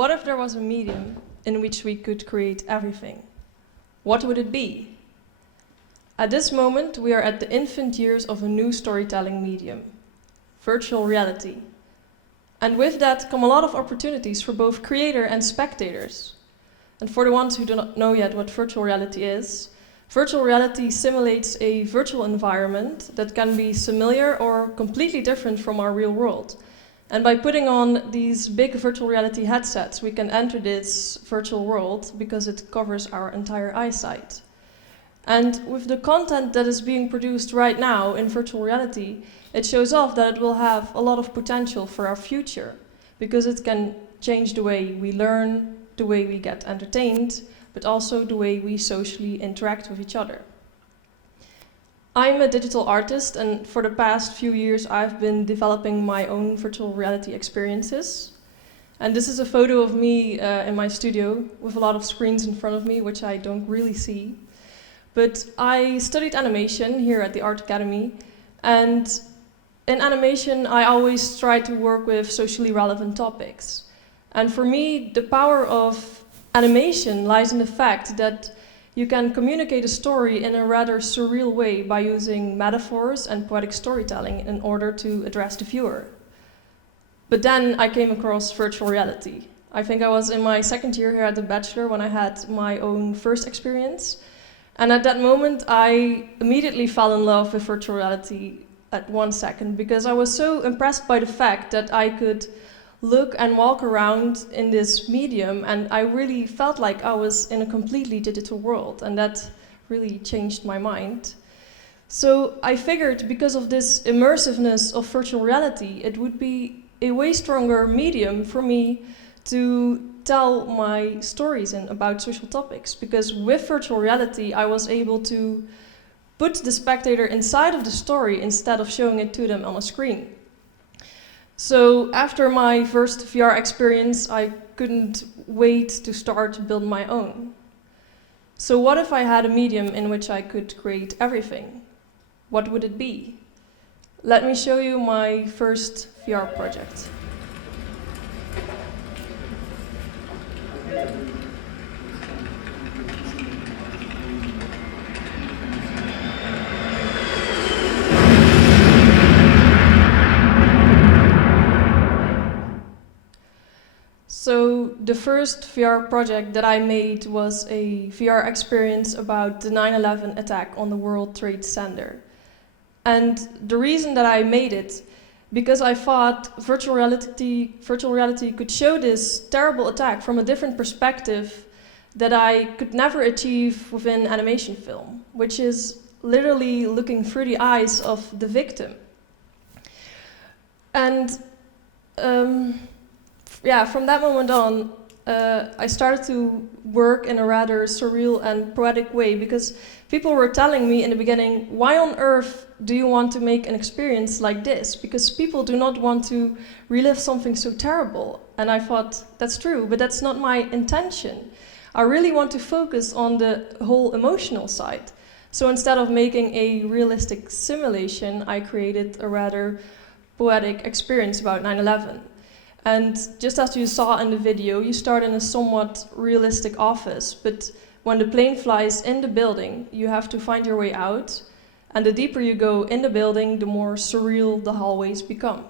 What if there was a medium in which we could create everything? What would it be? At this moment, we are at the infant years of a new storytelling medium, virtual reality. And with that come a lot of opportunities for both creator and spectators. And for the ones who do not know yet what virtual reality is, virtual reality simulates a virtual environment that can be familiar or completely different from our real world. And by putting on these big virtual reality headsets, we can enter this virtual world because it covers our entire eyesight. And with the content that is being produced right now in virtual reality, it shows off that it will have a lot of potential for our future, because it can change the way we learn, the way we get entertained, but also the way we socially interact with each other. I'm a digital artist, and for the past few years I've been developing my own virtual reality experiences. And this is a photo of me in my studio with a lot of screens in front of me, which I don't really see. But I studied animation here at the Art Academy, and in animation I always try to work with socially relevant topics. And for me, the power of animation lies in the fact that you can communicate a story in a rather surreal way by using metaphors and poetic storytelling in order to address the viewer. But then I came across virtual reality. I think I was in my second year here at the Bachelor when I had my own first experience. And at that moment, I immediately fell in love with virtual reality at 1 second, because I was so impressed by the fact that I could look and walk around in this medium, and I really felt like I was in a completely digital world, and that really changed my mind. So I figured, because of this immersiveness of virtual reality, it would be a way stronger medium for me to tell my stories about social topics, because with virtual reality I was able to put the spectator inside of the story instead of showing it to them on a screen. So after my first VR experience, I couldn't wait to start to build my own. So what if I had a medium in which I could create everything? What would it be? Let me show you my first VR project. So the first VR project that I made was a VR experience about the 9/11 attack on the World Trade Center. And the reason that I made it, because I thought virtual reality could show this terrible attack from a different perspective that I could never achieve within animation film, which is literally looking through the eyes of the victim. And from that moment on, I started to work in a rather surreal and poetic way, because people were telling me in the beginning, why on earth do you want to make an experience like this? Because people do not want to relive something so terrible. And I thought, that's true, but that's not my intention. I really want to focus on the whole emotional side. So instead of making a realistic simulation, I created a rather poetic experience about 9/11. And just as you saw in the video, you start in a somewhat realistic office, but when the plane flies in the building, you have to find your way out. And the deeper you go in the building, the more surreal the hallways become.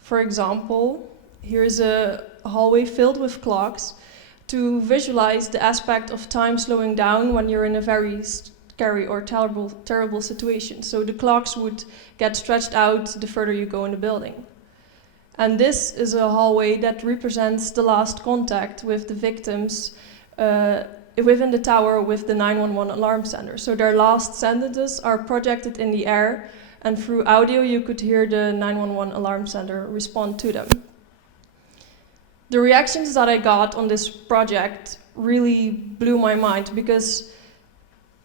For example, here's a hallway filled with clocks to visualize the aspect of time slowing down when you're in a very scary or terrible situation. So the clocks would get stretched out the further you go in the building. And this is a hallway that represents the last contact with the victims within the tower with the 911 alarm center. So their last sentences are projected in the air, and through audio you could hear the 911 alarm center respond to them. The reactions that I got on this project really blew my mind, because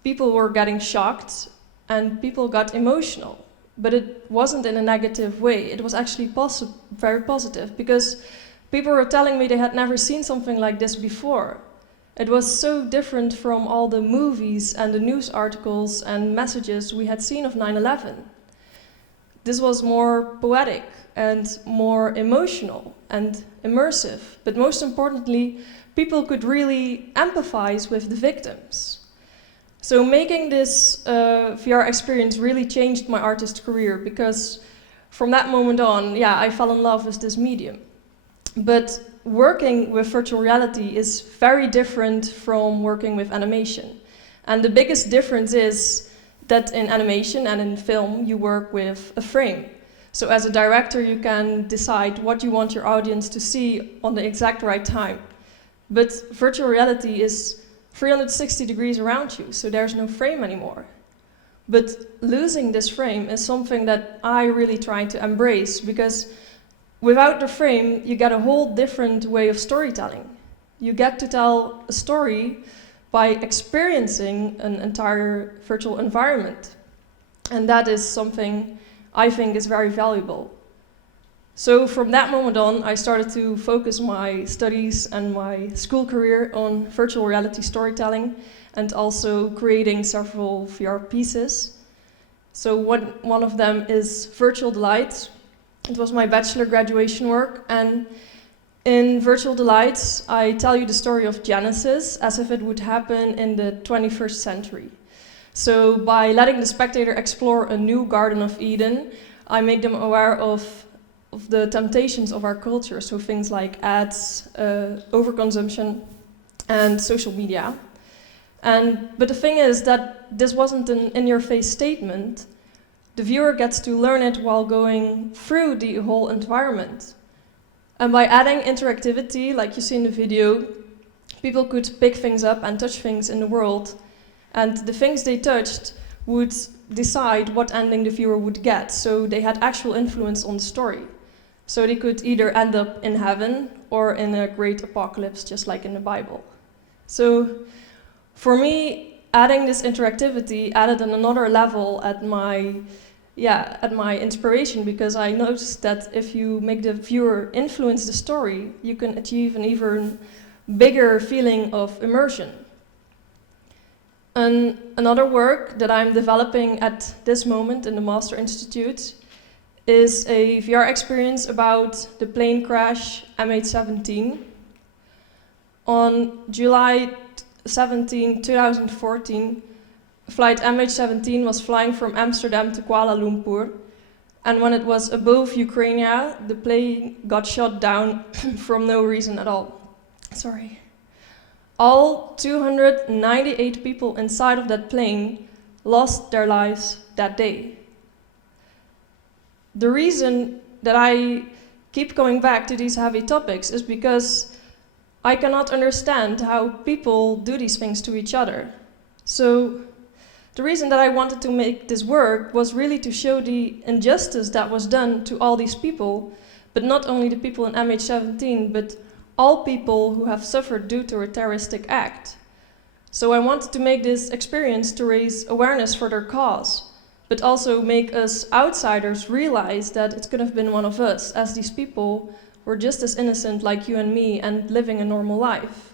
people were getting shocked and people got emotional. But it wasn't in a negative way. It was actually very positive, because people were telling me they had never seen something like this before. It was so different from all the movies and the news articles and messages we had seen of 9/11. This was more poetic and more emotional and immersive, but most importantly, people could really empathize with the victims. So making this VR experience really changed my artist career, because from that moment on, yeah, I fell in love with this medium. But working with virtual reality is very different from working with animation. And the biggest difference is that in animation and in film, you work with a frame. So as a director, you can decide what you want your audience to see on the exact right time. But virtual reality is 360 degrees around you, so there's no frame anymore. But losing this frame is something that I really try to embrace, because without the frame, you get a whole different way of storytelling. You get to tell a story by experiencing an entire virtual environment. And that is something I think is very valuable. So from that moment on, I started to focus my studies and my school career on virtual reality storytelling, and also creating several VR pieces. So one of them is Virtual Delights. It was my bachelor graduation work, and in Virtual Delights, I tell you the story of Genesis as if it would happen in the 21st century. So by letting the spectator explore a new Garden of Eden, I make them aware of the temptations of our culture, so things like ads, overconsumption, and social media. But the thing is that this wasn't an in-your-face statement. The viewer gets to learn it while going through the whole environment. And by adding interactivity, like you see in the video, people could pick things up and touch things in the world, and the things they touched would decide what ending the viewer would get, so they had actual influence on the story. So they could either end up in heaven or in a great apocalypse, just like in the Bible. So for me, adding this interactivity added another level at my inspiration, because I noticed that if you make the viewer influence the story, you can achieve an even bigger feeling of immersion. Another work that I'm developing at this moment in the Master Institute is a VR experience about the plane crash MH17. On July 17, 2014, flight MH17 was flying from Amsterdam to Kuala Lumpur, and when it was above Ukraine, the plane got shot down from no reason at all. Sorry. All 298 people inside of that plane lost their lives that day. The reason that I keep going back to these heavy topics is because I cannot understand how people do these things to each other. So the reason that I wanted to make this work was really to show the injustice that was done to all these people, but not only the people in MH17, but all people who have suffered due to a terroristic act. So I wanted to make this experience to raise awareness for their cause, but also make us outsiders realize that it could have been one of us, as these people were just as innocent like you and me and living a normal life.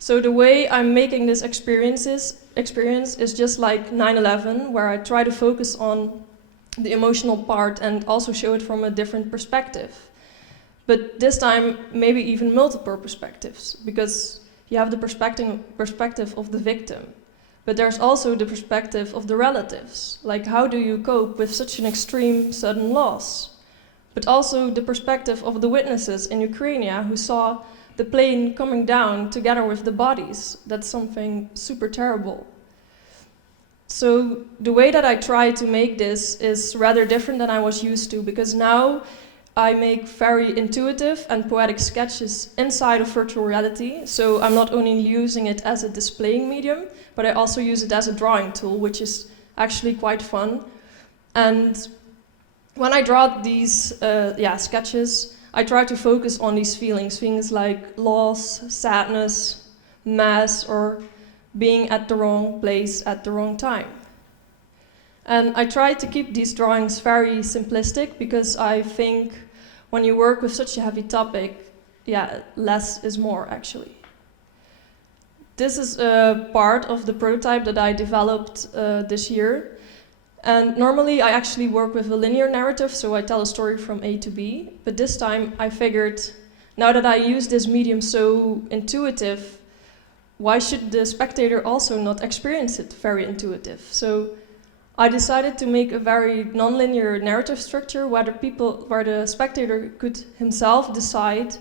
So the way I'm making this experience is just like 9/11, where I try to focus on the emotional part and also show it from a different perspective. But this time, maybe even multiple perspectives, because you have the perspective of the victim. But there's also the perspective of the relatives, like how do you cope with such an extreme sudden loss? But also the perspective of the witnesses in Ukraine who saw the plane coming down together with the bodies. That's something super terrible. So the way that I try to make this is rather different than I was used to, because now I make very intuitive and poetic sketches inside of virtual reality. So I'm not only using it as a displaying medium, but I also use it as a drawing tool, which is actually quite fun. And when I draw these sketches, I try to focus on these feelings like loss, sadness, mass, or being at the wrong place at the wrong time. And I try to keep these drawings very simplistic, because I think when you work with such a heavy topic, less is more actually. This is a part of the prototype that I developed this year. And normally I actually work with a linear narrative, so I tell a story from A to B. But this time I figured, now that I use this medium so intuitive, why should the spectator also not experience it very intuitive? So I decided to make a very non-linear narrative structure where the spectator could himself decide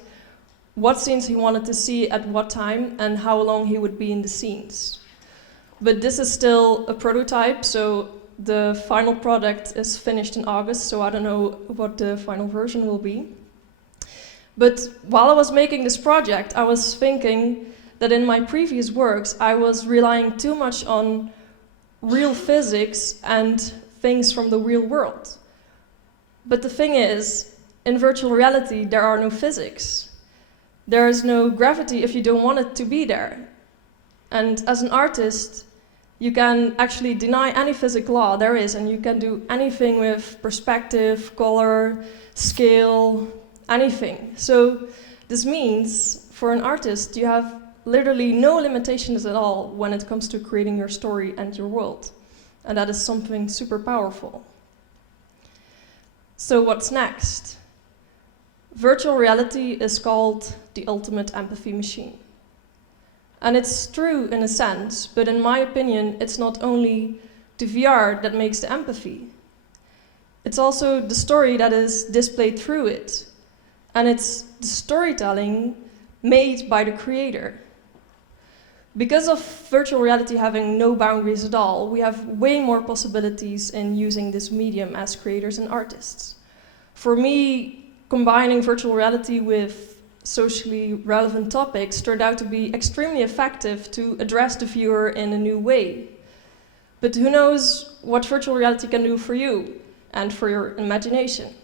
what scenes he wanted to see at what time and how long he would be in the scenes. But this is still a prototype, so the final product is finished in August, so I don't know what the final version will be. But while I was making this project, I was thinking that in my previous works, I was relying too much on real physics and things from the real world. But the thing is, in virtual reality, there are no physics. There is no gravity if you don't want it to be there. And as an artist, you can actually deny any physical law there is, and you can do anything with perspective, color, scale, anything. So this means, for an artist, you have literally no limitations at all when it comes to creating your story and your world. And that is something super powerful. So what's next? Virtual reality is called the ultimate empathy machine. And it's true in a sense, but in my opinion, it's not only the VR that makes the empathy. It's also the story that is displayed through it. And it's the storytelling made by the creator. Because of virtual reality having no boundaries at all, we have way more possibilities in using this medium as creators and artists. For me, combining virtual reality with socially relevant topics turned out to be extremely effective to address the viewer in a new way. But who knows what virtual reality can do for you and for your imagination?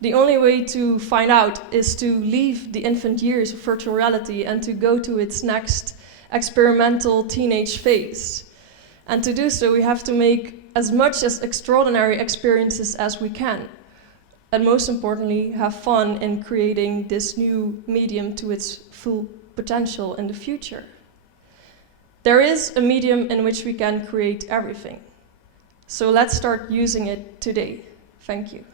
The only way to find out is to leave the infant years of virtual reality and to go to its next experimental teenage phase. And to do so, we have to make as much as extraordinary experiences as we can. And most importantly, have fun in creating this new medium to its full potential in the future. There is a medium in which we can create everything. So let's start using it today. Thank you.